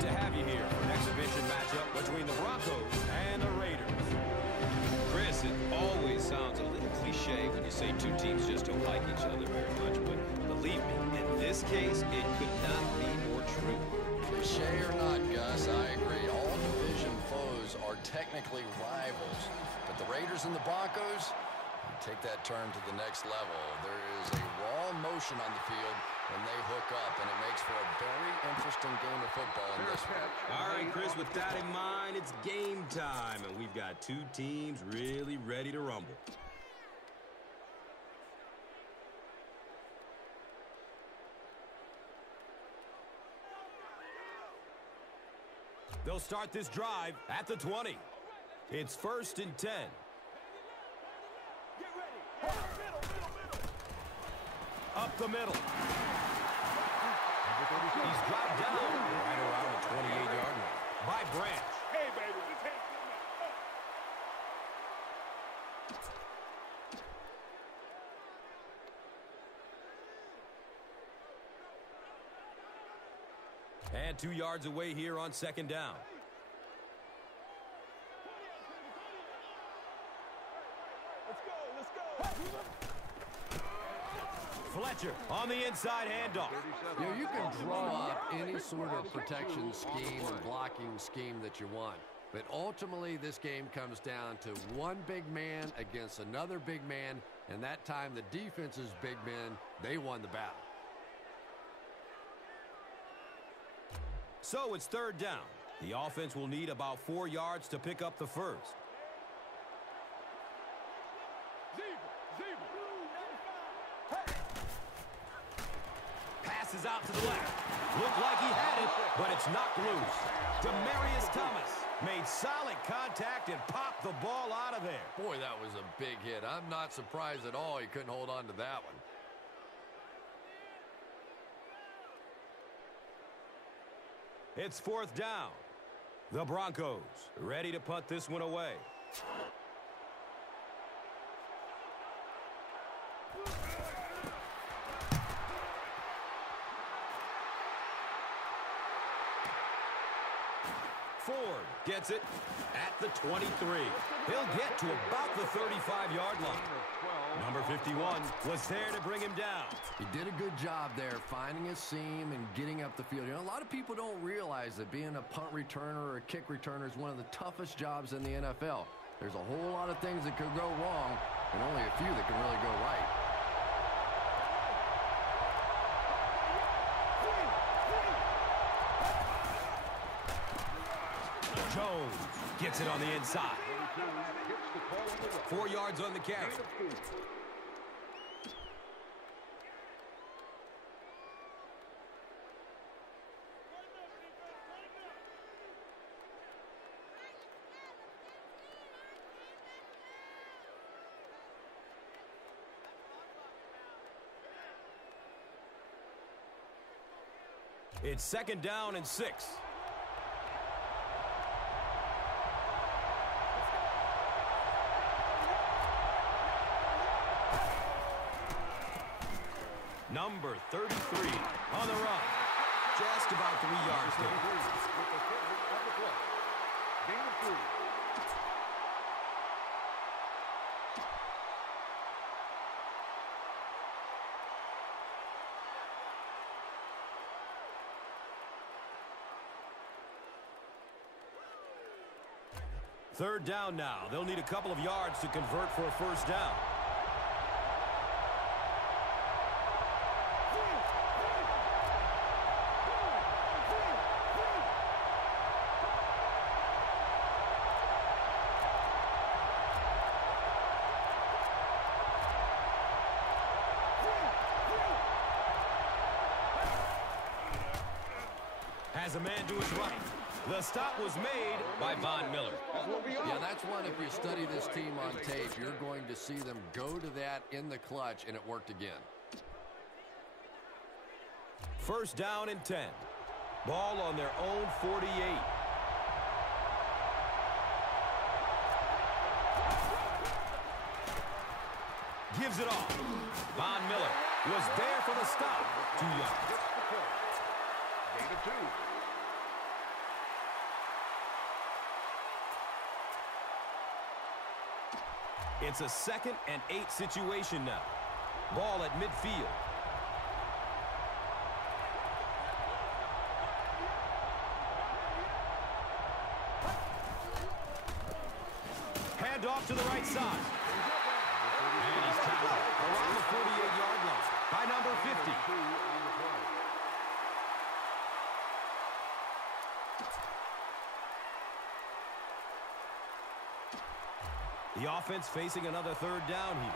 to have you here for an exhibition matchup between the Broncos and the Raiders. Chris, it always sounds a little cliche when you say two teams just don't like each other very much, but believe me, in this case, it could not be more true. Cliche or not, Gus, I agree. All division foes are technically rivals, but the Raiders and the Broncos take that term to the next level. There is a raw motion on the field when they hook up, and it makes for a very interesting game of football in this one. All right, Chris, with that in mind, it's game time, and we've got two teams really ready to rumble. They'll start this drive at the 20. It's 1st and 10. Up the middle. He's dropped down right around the 28-yard line by Branch. Hey, baby, just hit And 2 yards away here on 2nd down. Let's go. Fletcher on the inside handoff. You know, you can draw up any sort of protection scheme and blocking scheme that you want. But ultimately, this game comes down to one big man against another big man. And that time, the defense's big men, they won the battle. So it's 3rd down. The offense will need about 4 yards to pick up the first. Passes out to the left. Looked like he had it, but it's knocked loose. Demarius Thomas made solid contact and popped the ball out of there. Boy, that was a big hit. I'm not surprised at all he couldn't hold on to that one. It's 4th down. The Broncos ready to punt this one away. Ford gets it at the 23. He'll get to about the 35-yard line. Number 51 was there to bring him down. He did a good job there finding a seam and getting up the field. You know, a lot of people don't realize that being a punt returner or a kick returner is one of the toughest jobs in the NFL. There's a whole lot of things that could go wrong and only a few that can really go right. Jones gets it on the inside. 4 yards on the carry. It's 2nd down and 6. Number 33 on the run. Just about 3 yards there. Gain of 3. Third down now. They'll need a couple of yards to convert for a 1st down. Has a man to his right. The stop was made by Von Miller. Yeah, that's one, if you study this team on tape, you're going to see them go to that in the clutch, and it worked again. 1st down and 10. Ball on their own 48. Gives it off. Von Miller was there for the stop. 2 yards. Gain of 2. It's a 2nd and 8 situation now. Ball at midfield. Hand off to the right side. And he's tackled around the 48-yard line by number 50. The offense facing another 3rd down here.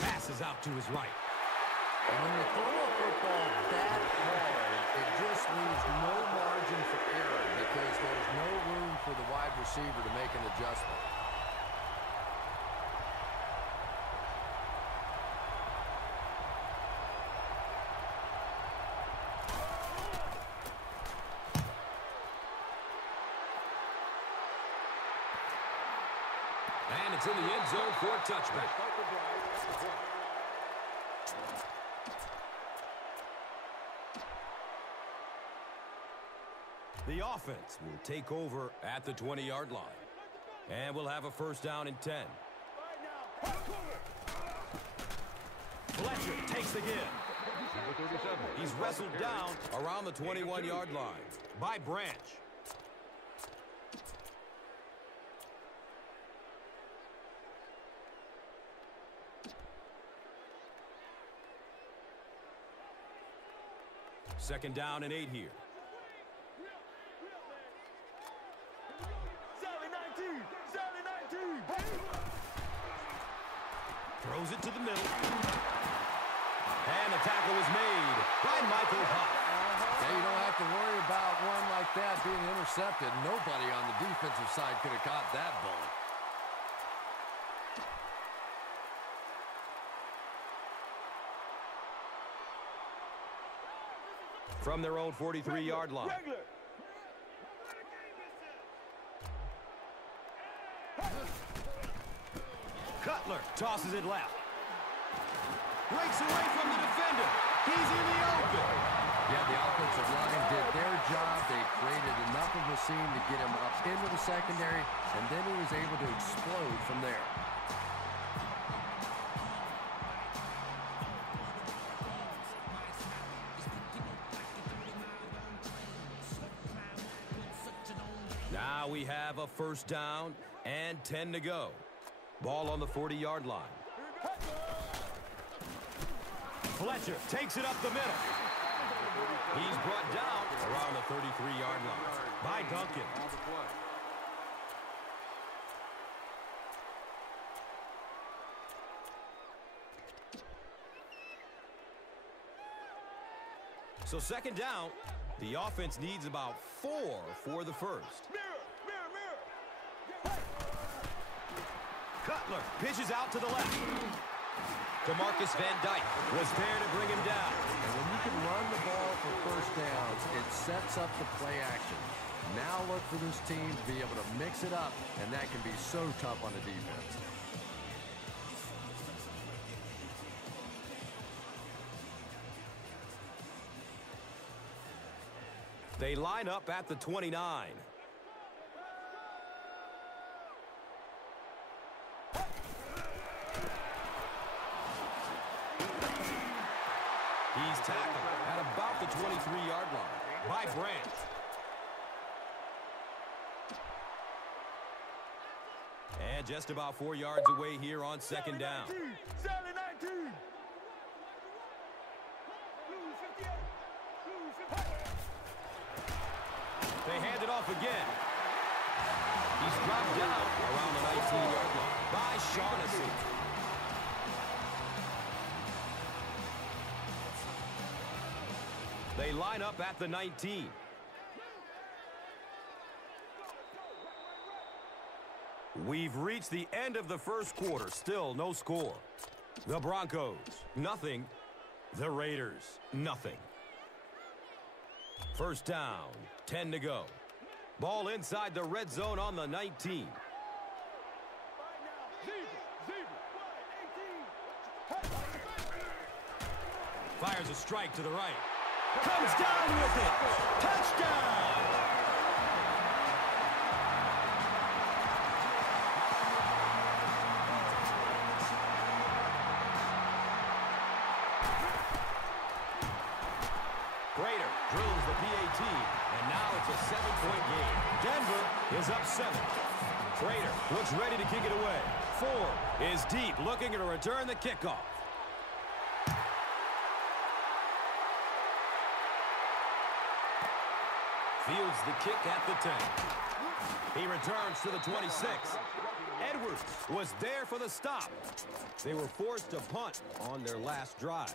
Passes out to his right. And when you throw a football that hard, it just leaves no margin for error because there's no room for the wide receiver to make an adjustment. And it's in the end zone for a touchback. The offense will take over at the 20-yard line. And we'll have a 1st down and 10. Fletcher takes the give. He's wrestled down around the 21-yard line by Branch. Second down and 8 here. Throws it to the middle. And the tackle was made by Michael Huff. Yeah, you don't have to worry about one like that being intercepted. Nobody on the defensive side could have caught that bullet. From their own 43-yard line. Cutler tosses it left. Breaks away from the defender. He's in the open. Yeah, the offensive line did their job. They created enough of a seam to get him up into the secondary, and then he was able to explode from there. Now we have a 1st down and 10 to go. Ball on the 40-yard line. Fletcher takes it up the middle. He's brought down around the 33-yard line by Duncan. So 2nd down, the offense needs about 4 for the 1st. Cutler pitches out to the left. DeMarcus Van Dyke was there to bring him down. And when you can run the ball for 1st downs, it sets up the play action. Now look for this team to be able to mix it up, and that can be so tough on the defense. They line up at the 29. He's tackled at about the 23-yard line by Branch. And just about 4 yards away here on 2nd down. They hand it off again. He's dropped down around the 19-yard line by Shaughnessy. They line up at the 19. We've reached the end of the 1st quarter. Still no score. The Broncos, nothing. The Raiders, nothing. First down, 10 to go. Ball inside the red zone on the 19. Fires a strike to the right. Comes down with it. Touchdown! Prater drills the PAT, and now it's a 7-point game. Denver is up 7. Prater looks ready to kick it away. Ford is deep, looking to return the kickoff. Fields the kick at the 10. He returns to the 26. Edwards was there for the stop. They were forced to punt on their last drive.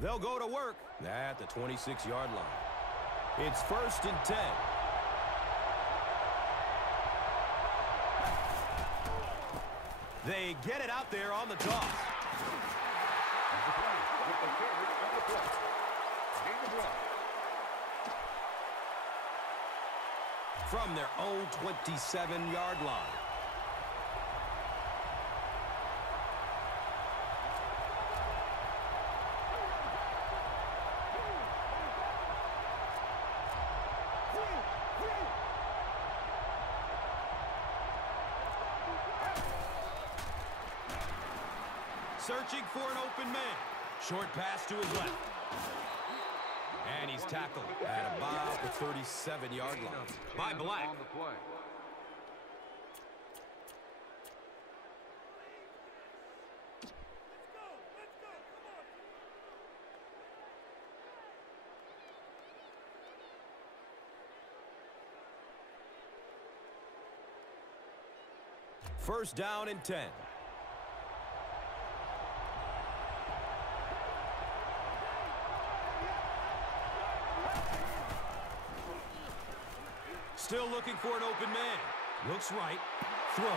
They'll go to work at the 26-yard line. It's 1st and 10. They get it out there on the toss. From their own 27-yard line. Searching for an open man. Short pass to his left. And he's tackled at about the 37-yard line by Black. On the play. First down and 10. Still looking for an open man. Looks right. Throws.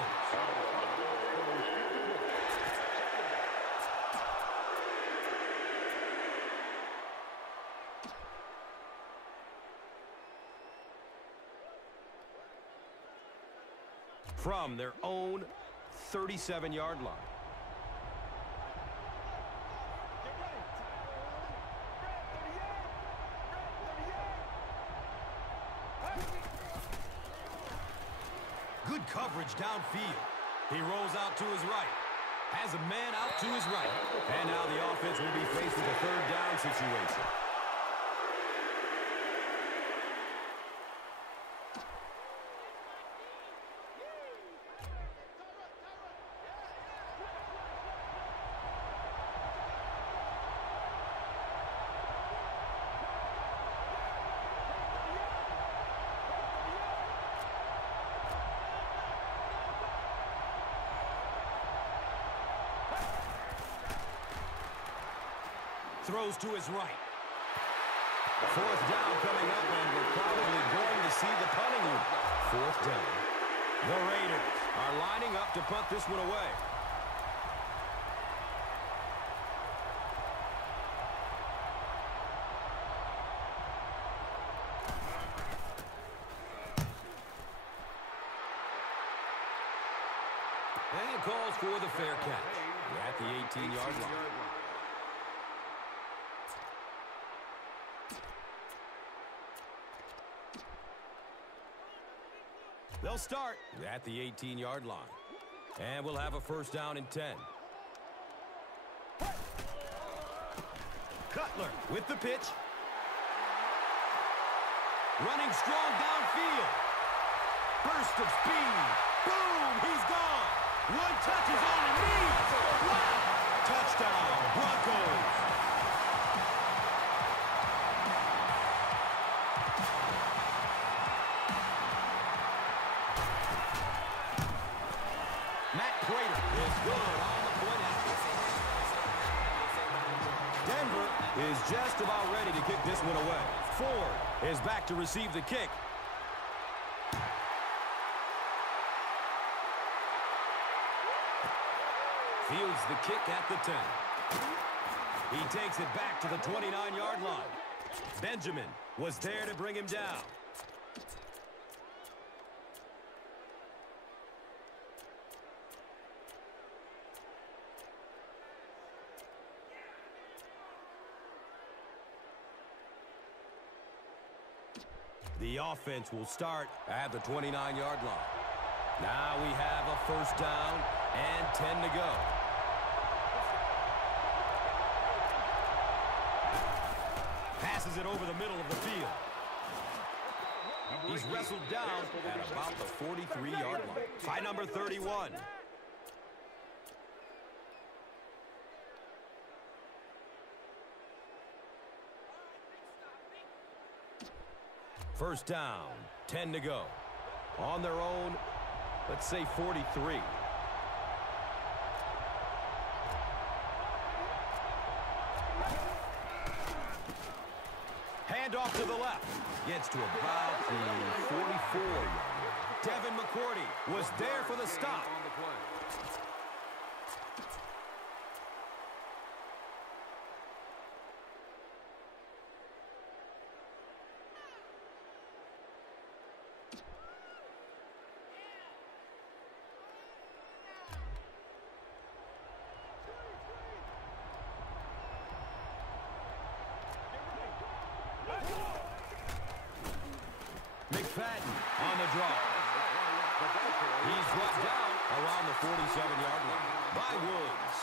From their own 37-yard line. Good coverage downfield. He rolls out to his right. Has a man out to his right. And now the offense will be faced with a third down situation. Throws to his right. Fourth down coming up, and we're probably going to see the punting unit. Fourth down. The Raiders are lining up to punt this one away. And calls for the fair catch at the 18-yard line. They'll start at the 18-yard line. And we'll have a first down and 10. Cutler with the pitch. Running strong downfield. Burst of speed. Boom! He's gone. One touches on the knees. Wow! Touchdown, Broncos. Prater is good on the point after. Denver is just about ready to kick this one away. Ford is back to receive the kick. Fields the kick at the 10. He takes it back to the 29-yard line. Benjamin was there to bring him down. The offense will start at the 29-yard line. Now we have a first down and 10 to go. Passes it over the middle of the field. He's wrestled down at about the 43-yard line by number 31. First down, 10 to go. On their own, let's say 43. Hand off to the left. Gets to about the 44. Devin McCourty was there for the stop. McFadden on the draw. He's brought down around the 47-yard line by Woods.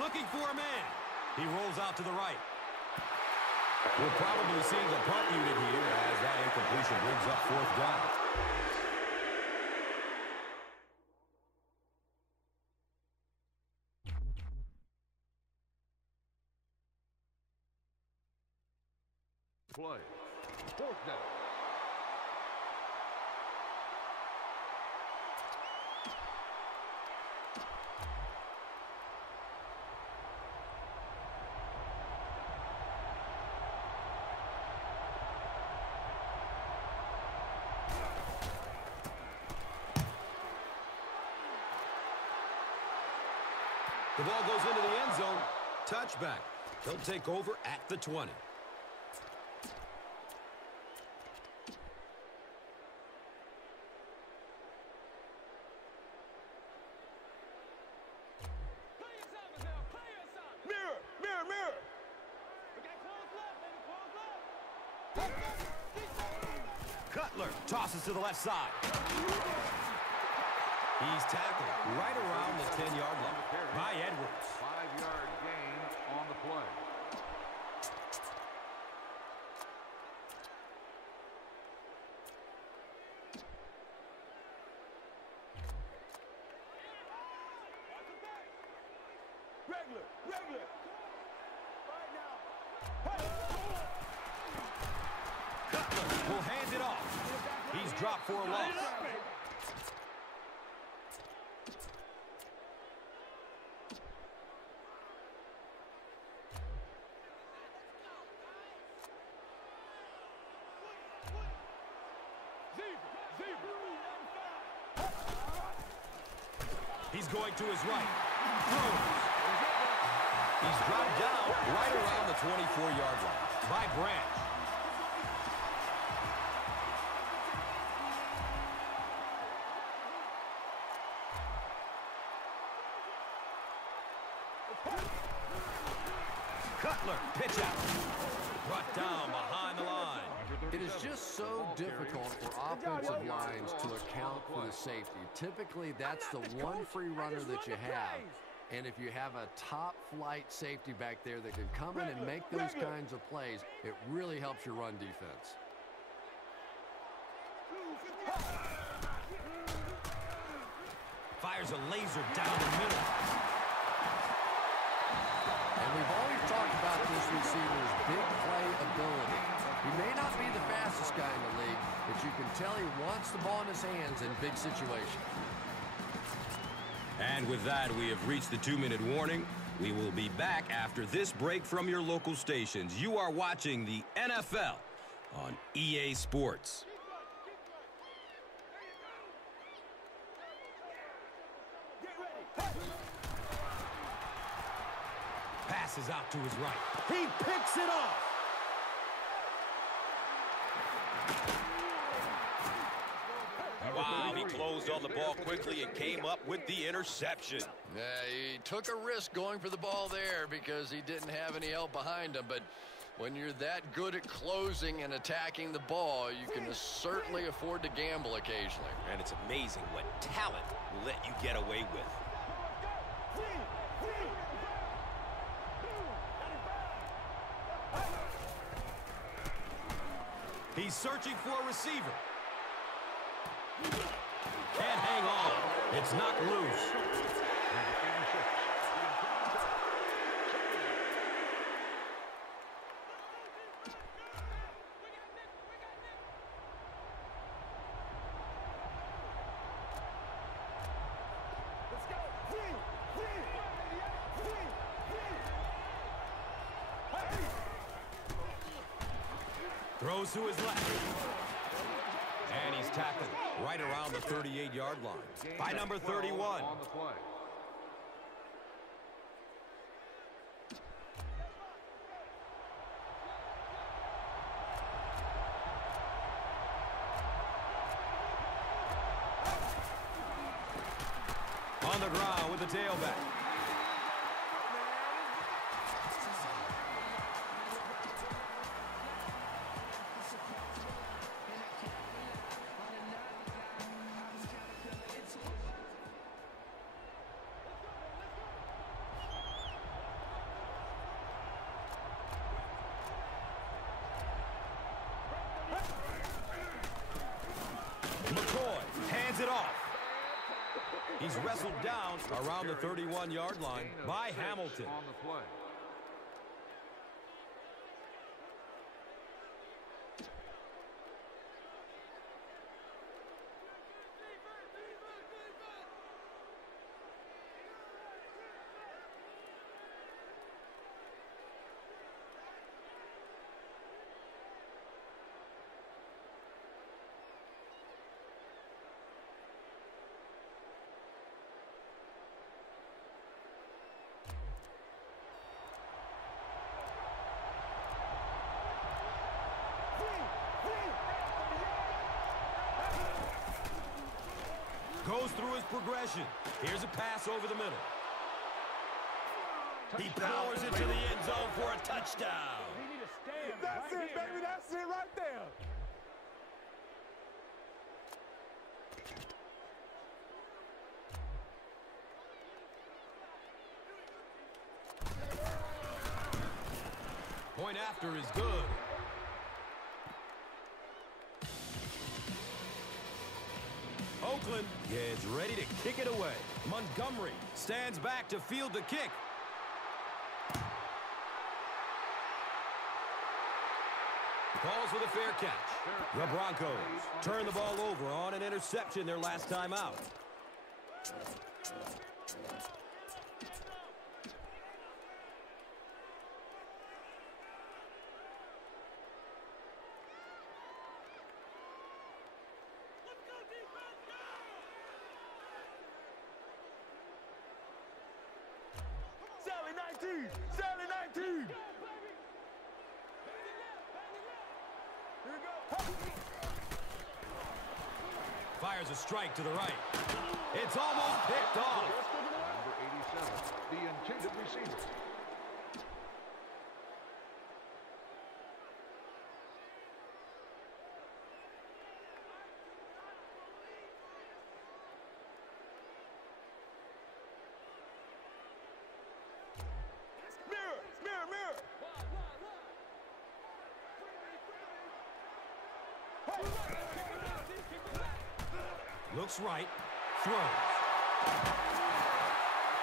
Looking for a man. He rolls out to the right. We're probably seeing the punt unit here as that incompletion brings up fourth down. Play. Fourth down. The ball goes into the end zone. Touchback. They'll take over at the 20. Mirror, mirror, mirror. Cutler tosses to the left side. He's tackled right around the 10-yard line by Edwards. 5-yard gain on the play. Regular. Right now. Cutler will hand it off. He's dropped for a loss. He's going to his right. Throws. He's dropped down right around the 24-yard line by Branch. Cutler, pitch out. Brought down behind the line. It is just so difficult for offensive lines to account for the safety. Typically, that's the one free runner that you have. And if you have a top-flight safety back there that can come in and make those kinds of plays, it really helps your run defense. Fires a laser down the middle. And we've always talked about this receiver's big play ability. He may not be the fastest guy in the league, but you can tell he wants the ball in his hands in big situations. And with that, we have reached the 2-minute warning. We will be back after this break from your local stations. You are watching the NFL on EA Sports. Passes out to his right. He picks it off. Wow, he closed on the ball quickly and came up with the interception. Yeah, he took a risk going for the ball there because he didn't have any help behind him. But when you're that good at closing and attacking the ball, you can certainly afford to gamble occasionally. And it's amazing what talent will let you get away with. He's searching for a receiver. Can't hang on. It's knocked loose. Throws to his left. And he's tackled right around the 38-yard line by number 31. On the play. On the ground with the tailback. Hands it off. He's wrestled down around the 31-yard line by Hamilton. On the play. Goes through his progression. Here's a pass over the middle. He powers into the end zone for a touchdown. That's it, baby. That's it right there. Point after is good. Oakland gets ready to kick it away. Montgomery stands back to field the kick. Calls for the fair catch. The Broncos turn the ball over on an interception their last time out. Sally 19! Fires a strike to the right. It's almost picked off. Number 87, the intended receiver. Looks right. Throws.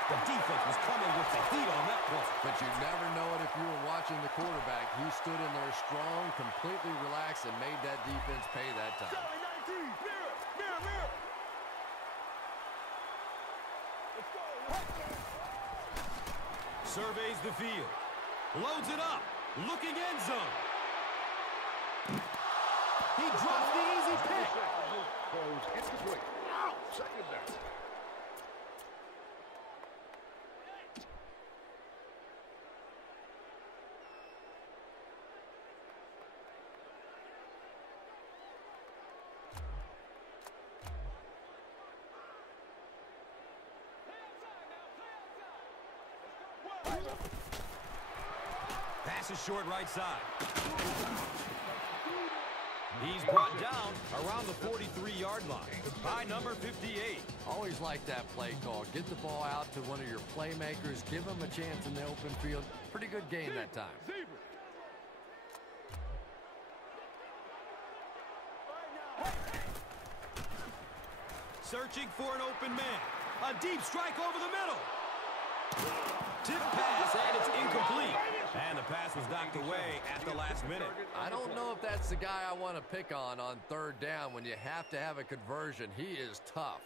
The defense was coming with the heat on that play. But you never know it if you were watching the quarterback. He stood in there strong, completely relaxed, and made that defense pay that time. Surveys the field. Loads it up. Looking end zone. He drops the easy pick. Throws incomplete. Second down. Pass is short right side. He's brought down around the 43-yard line by number 58. Always like that play call. Get the ball out to one of your playmakers. Give them a chance in the open field. Pretty good game that time. Searching for an open man. A deep strike over the middle. Tip pass, and it's incomplete. And the pass was knocked away at the last minute. I don't know if that's the guy I want to pick on third down when you have to have a conversion. He is tough.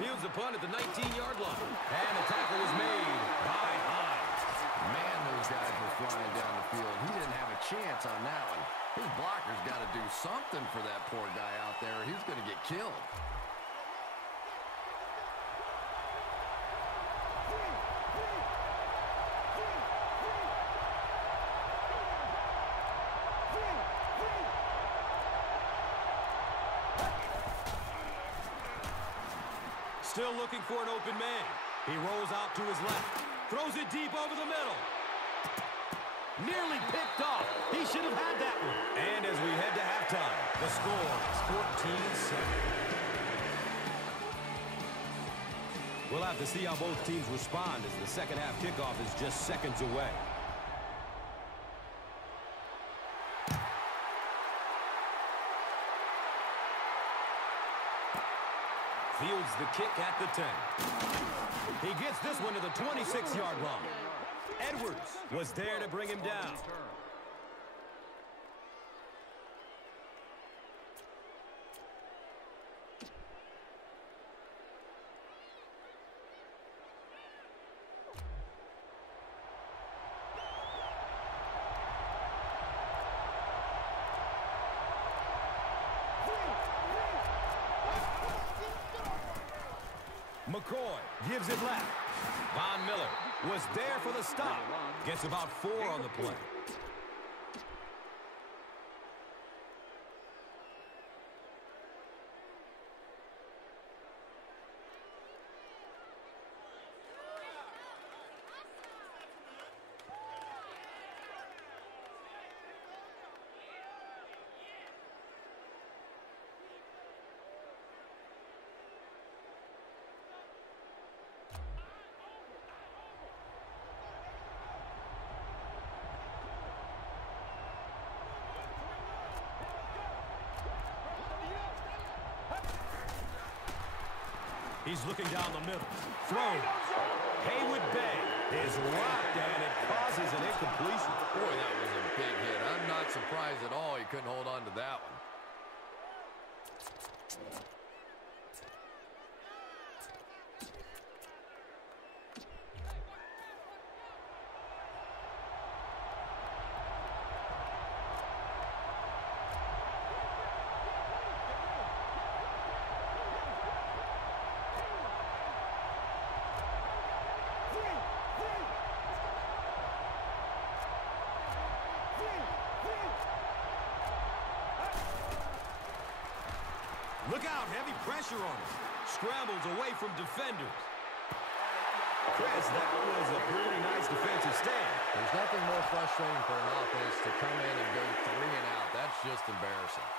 Fields the punt at the 19-yard line. And the tackle was made by Hines. Man, those guys were flying down the field. He didn't have a chance on that one. His blocker's got to do something for that poor guy out there. He's going to get killed. Still looking for an open man. He rolls out to his left. Throws it deep over the middle. Nearly picked off. He should have had that one. And as we head to halftime, the score is 14-7. We'll have to see how both teams respond as the second half kickoff is just seconds away. Fields the kick at the 10. He gets this one to the 26-yard line. Edwards was there to bring him down. McCoy gives it left. Von Miller was there for the stop. Gets about 4 on the play. He's looking down the middle. Throws. Haywood Bay is rocked, and it causes an incompletion. Boy, that was a big hit. I'm not surprised at all he couldn't hold on to that one. Look out, heavy pressure on him. Scrambles away from defenders. Chris, that was a pretty nice defensive stand. There's nothing more frustrating for an offense to come in and go 3 and out. That's just embarrassing.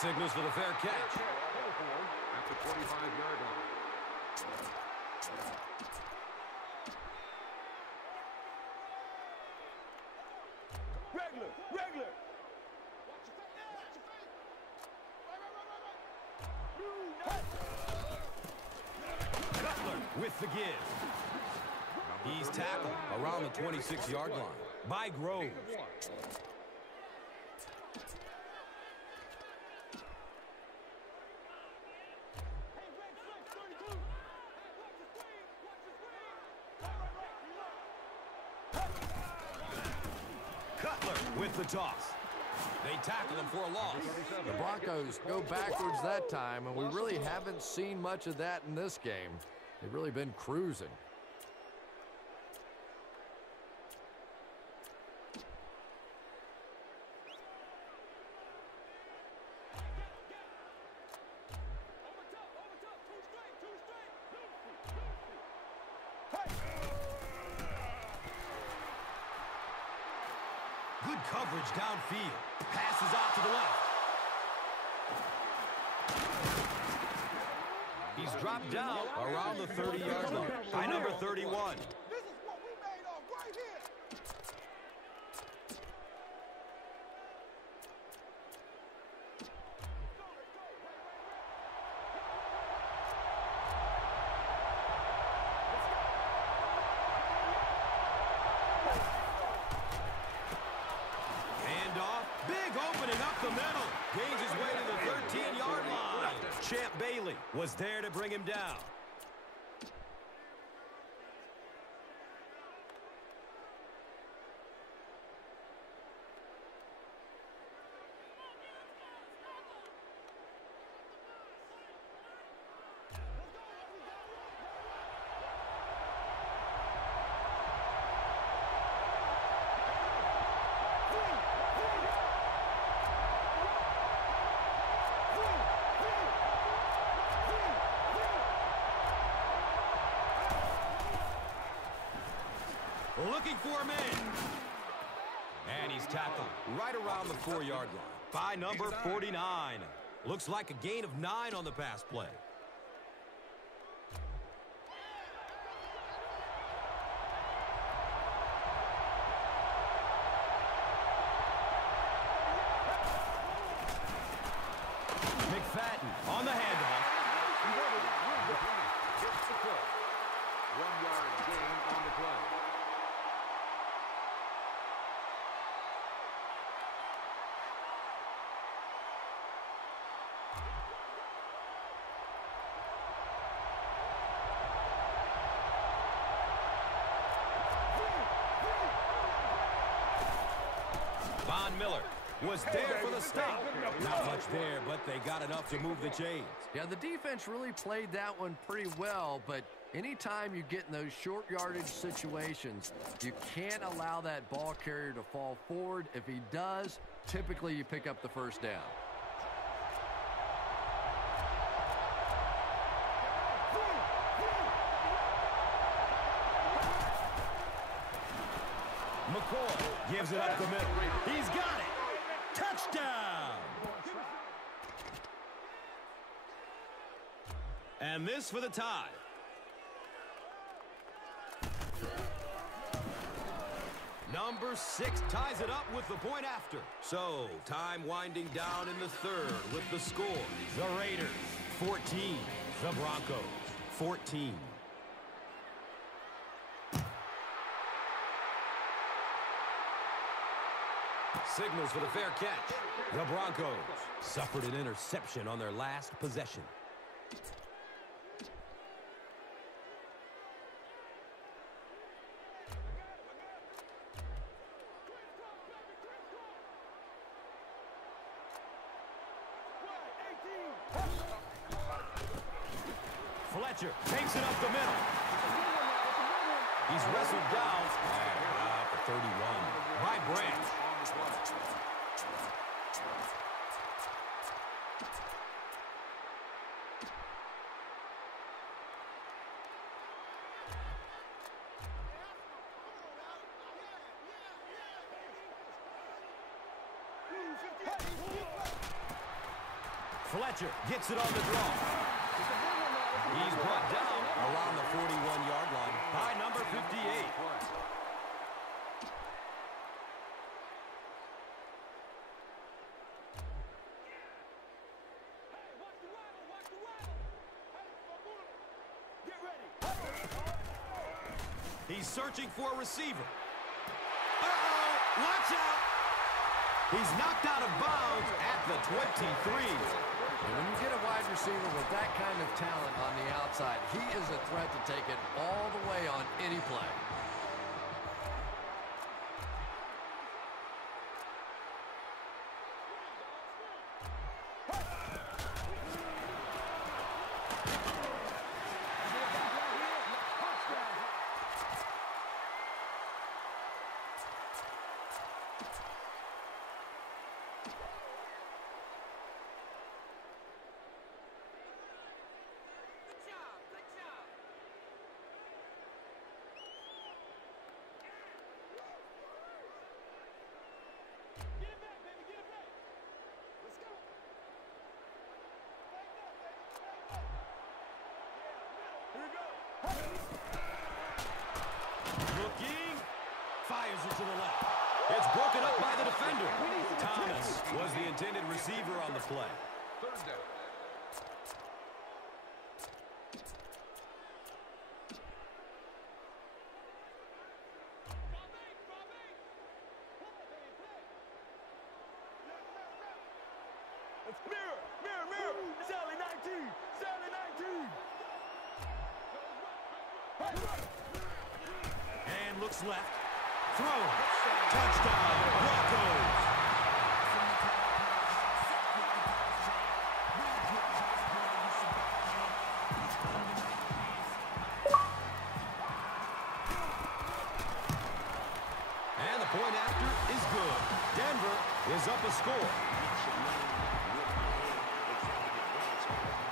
Signals for the fair catch. At the 25-yard line. Regular. Cutler with the give. He's tackled around the 26-yard line by Groves. Cutler with the toss. They tackle him for a loss. The Broncos go backwards that time, and we really haven't seen much of that in this game. They've really been cruising. Good coverage downfield. Passes out to the left. He's dropped down around the 30-yard line by number 31. This is what we made of right here. Handoff. Big opening up the middle. Gains his way to the 13-yard line. Champ Bailey was there to bring him down. Looking for a man. And he's tackled right around the 4-yard line by number 49. Looks like a gain of 9 on the pass play. McFadden on the handoff. Gets the play. 1-yard gain on the play. Von Miller was there for the stop. Not much there, but they got enough to move the chains. Yeah, the defense really played that one pretty well, but anytime you get in those short yardage situations, you can't allow that ball carrier to fall forward. If he does, typically you pick up the first down. McCoy gives it up the middle. He's got it. Touchdown. And this for the tie. Number 6 ties it up with the point after. So, time winding down in the third with the score. The Raiders, 14. The Broncos, 14. Signals for the fair catch. The Broncos suffered an interception on their last possession. Fletcher takes it up the middle. He's wrestled down at the 31 by Branch. Fletcher gets it on the draw. He's brought down around the 41-yard line by number 58. He's searching for a receiver. Uh-oh! Watch out! He's knocked out of bounds at the 23. And when you get a wide receiver with that kind of talent on the outside, he is a threat to take it all the way on any play. Looking, fires it to the left. It's broken up by the defender. Thomas was the intended receiver on the play. Third down. Mirror. Sally 19. And looks left. Throw. Touchdown. Broncos. And the point after is good. Denver is up a score.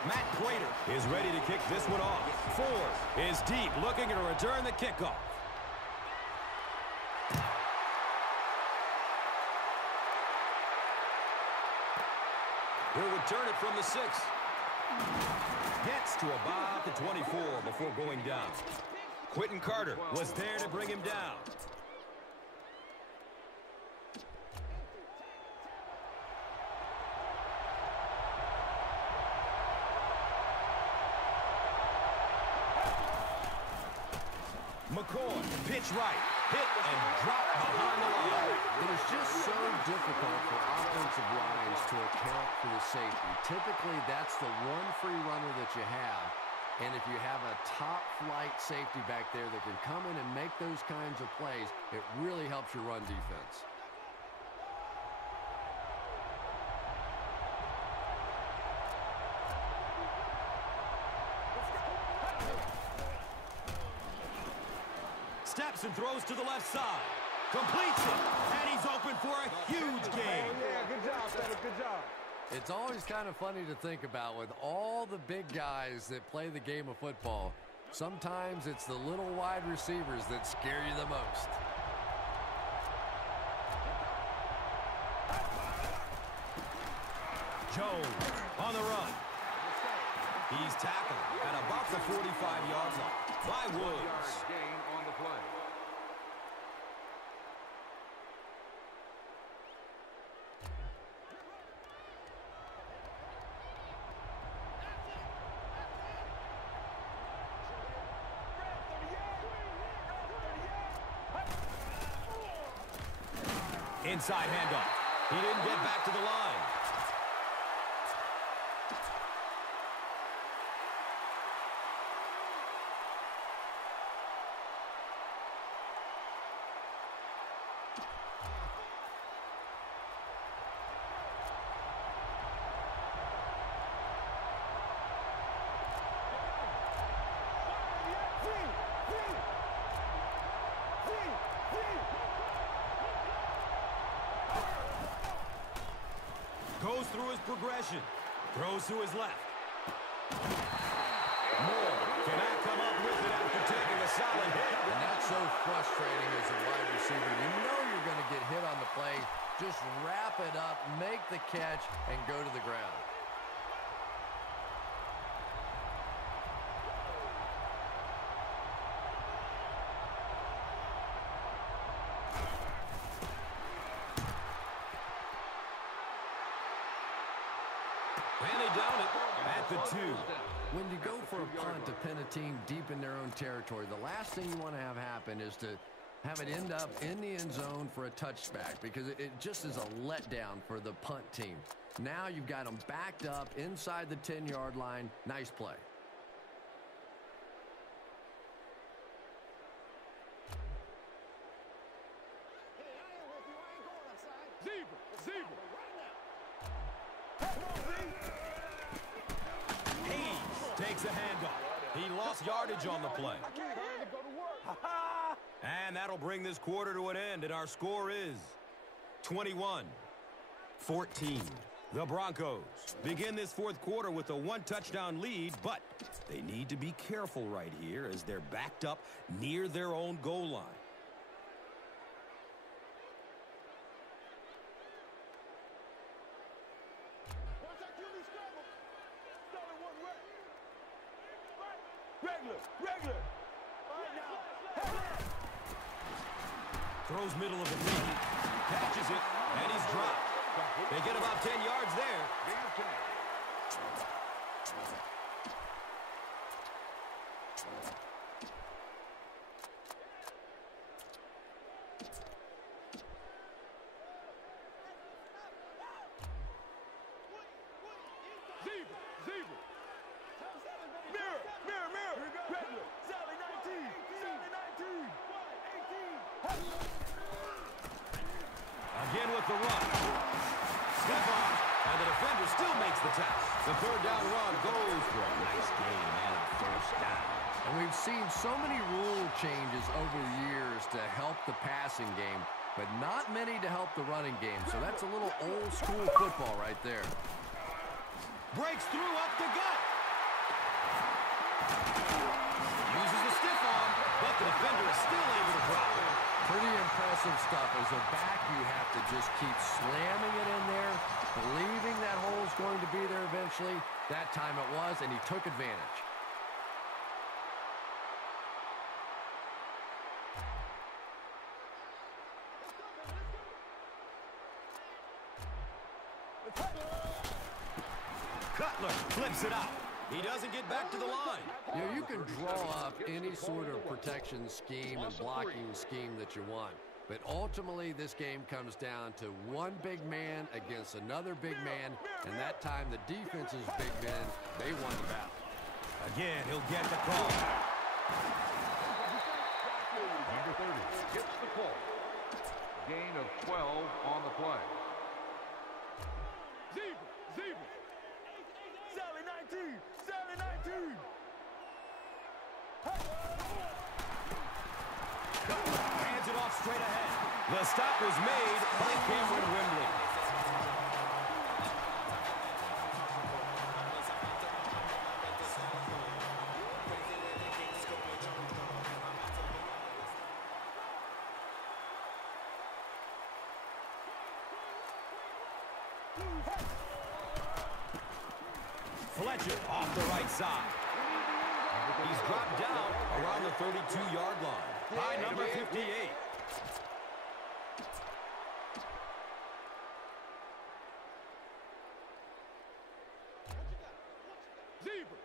Matt Prater is ready to kick this one off. Ford is deep, looking to return the kickoff. He'll return it from the 6. Gets to about the 24 before going down. Quentin Carter was there to bring him down. McCoy, pitch right, hit and drop behind the line. It is just so difficult for offensive lines to account for the safety. Typically, that's the one free runner that you have. And if you have a top-flight safety back there that can come in and make those kinds of plays, it really helps your run defense. Steps and throws to the left side. Completes it. And he's open for a huge gain. Yeah, good job, fellas. Good job. It's always kind of funny to think about with all the big guys that play the game of football. Sometimes it's the little wide receivers that scare you the most. Jones on the run. He's tackled at about the 45-yard line by Woods. Gain on the play. Inside handoff. He didn't get back to the line. Goes through his progression. Throws to his left. Moore cannot come up with it after taking a solid hit. And that's so frustrating as a wide receiver. You know you're going to get hit on the play. Just wrap it up, make the catch, and go to the ground. down it at the 2. When you go for a punt to pin a team deep in their own territory, the last thing you want to have happen is to have it end up in the end zone for a touchback, because it just is a letdown for the punt team. Now you've got them backed up inside the 10-yard line. Nice play. Takes a handoff. He lost yardage on the play. And that'll bring this quarter to an end, and our score is 21-14. The Broncos begin this fourth quarter with a one-touchdown lead, but they need to be careful right here as they're backed up near their own goal line. Throws middle of the field, catches it, and he's dropped. They get about 10 yards there. Again with the run. Step on, and the defender still makes the tackle. The third down run goes for a nice gain and a first down. And we've seen so many rule changes over the years to help the passing game, but not many to help the running game. So that's a little old school football right there. Breaks through up the gut. Uses the stiff arm, but the defender is still able to drop it. Pretty impressive stuff. As a back, you have to just keep slamming it in there, believing that hole is going to be there eventually. That time it was, and he took advantage. Cutler flips it out. He doesn't get back to the line. You know, you can draw up any sort of protection scheme and blocking scheme that you want. But ultimately, this game comes down to one big man against another big man. And that time, the defense's big men, they won the battle. Again, he'll get the call. Number 30 gets the call. Gain of 12 on the play. Zebra. Sally 19. Hands it off straight ahead. The stop was made by Cameron Wembley. Fletcher off the right side. He's dropped down around the 32-yard line by number 58. Zebra.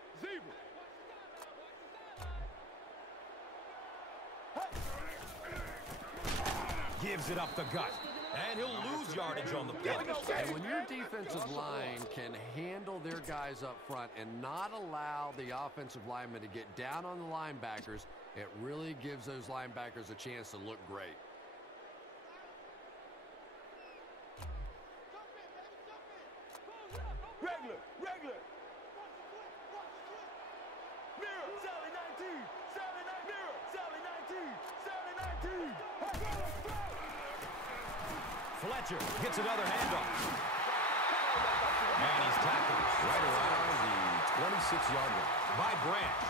Gives it up the gut. And he'll lose yardage on the play. And when your defensive line can handle their guys up front and not allow the offensive linemen to get down on the linebackers, it really gives those linebackers a chance to look great. Regular. Mirror, Sally 19. Sally 19. Fletcher gets another handoff. And he's tackled right around the 26-yard line by Branch.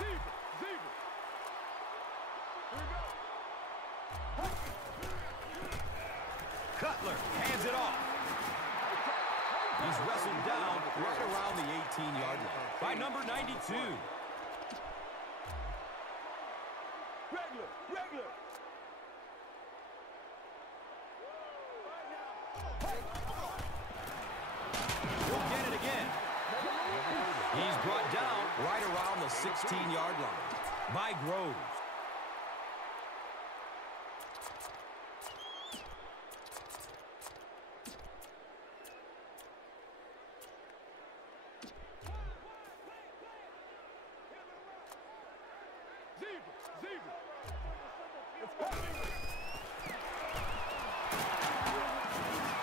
Zebra. Here we go. Cutler hands it off. He's wrestled down right around the 18-yard line by number 92. Regular. We'll get it again. He's brought down right around the 16-yard line by Groves.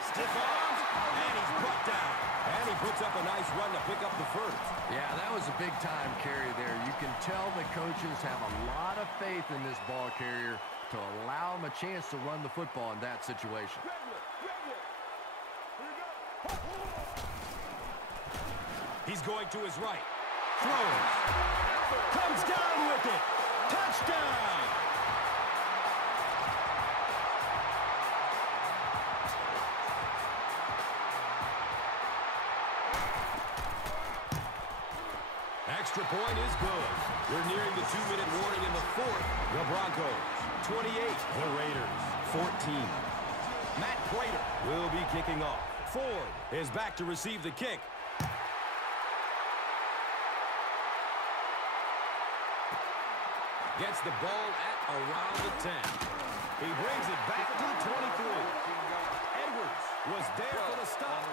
Stiff arms, and he's brought down. And he puts up a nice run to pick up the first. Yeah, that was a big-time carry there. You can tell the coaches have a lot of faith in this ball carrier to allow him a chance to run the football in that situation. He's going to his right. Throws. Comes down with it. Touchdown! Extra point is good. We're nearing the 2-minute warning in the fourth. The Broncos, 28. The Raiders, 14. Matt Prater will be kicking off. Ford is back to receive the kick. Gets the ball at around the 10. He brings it back to the 23. Edwards was there for the stop.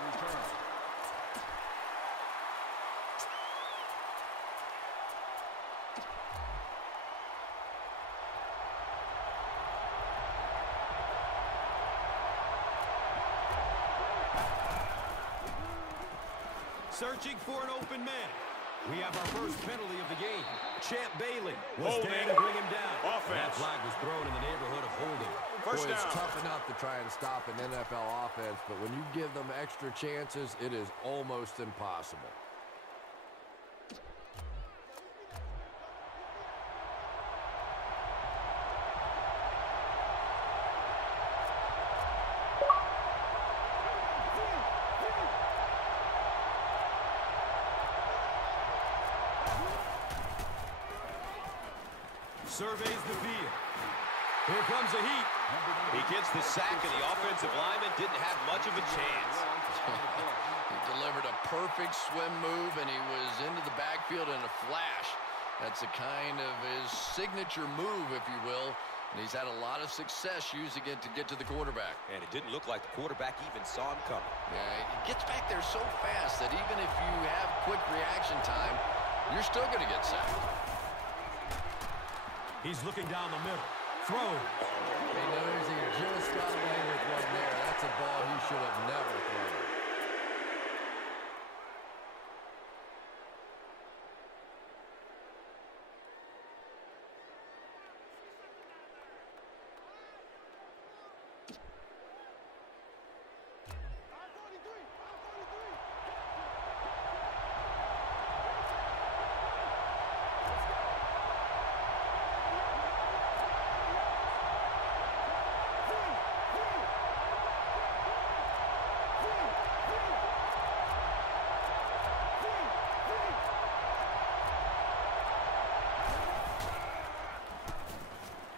Searching for an open man. We have our first penalty of the game. Champ Bailey was there to bring him down. That flag was thrown in the neighborhood of holding. Boy, it's tough enough to try and stop an NFL offense, but when you give them extra chances, it is almost impossible. Surveys the field. Here comes a heat. He gets the sack, and the offensive lineman didn't have much of a chance. He delivered a perfect swim move, and he was into the backfield in a flash. That's a kind of his signature move, if you will. And he's had a lot of success using it to get to the quarterback. And it didn't look like the quarterback even saw him coming. Yeah, he gets back there so fast that even if you have quick reaction time, you're still going to get sacked. He's looking down the middle. Throw. He knows he just got away with one there. That's a ball he should have never thrown.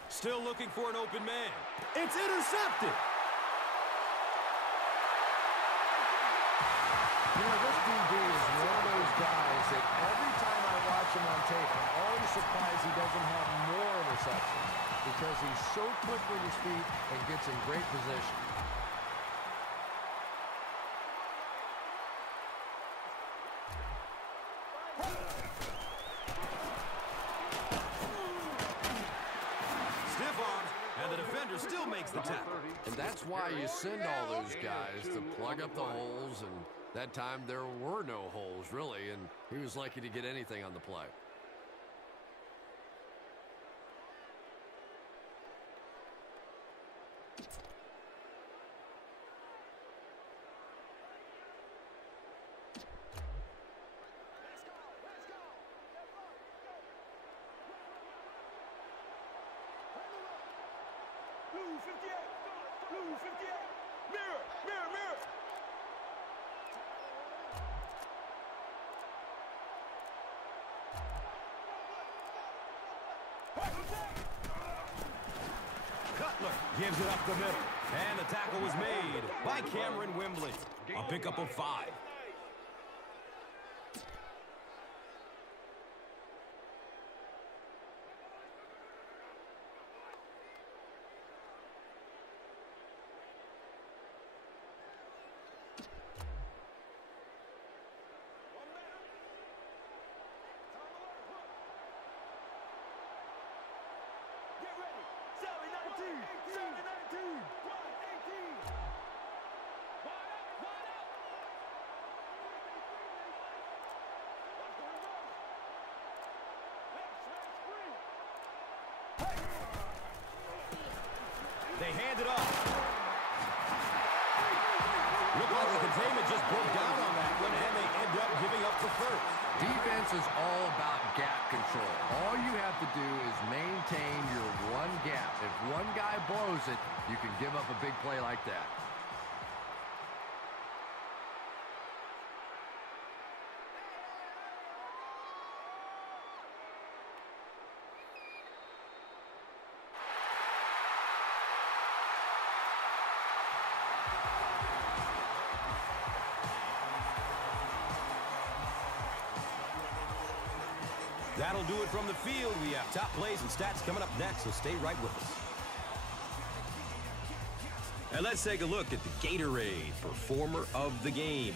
Still looking for an open man. It's intercepted. You know, this DB is one of those guys that every time I watch him on tape, I'm always surprised he doesn't have more interceptions because he's so quick with his feet and gets in great position. Still makes the tackle. And that's why you send all those guys to plug up the holes, and that time there were no holes, really, and he was lucky to get anything on the play. Blue 58. Blue 58. Mirror, mirror, mirror. Cutler gives it up the middle. And the tackle was made by Cameron Wembley. A pickup of 5. They hand it off. Looked like the containment just broke down on that one, and they end up giving up the first. Defense is all about gap control. All you have to do is maintain your one gap. If one guy blows it, you can give up a big play like that. That'll do it from the field. We have top plays and stats coming up next, so stay right with us. And let's take a look at the Gatorade Performer of the Game.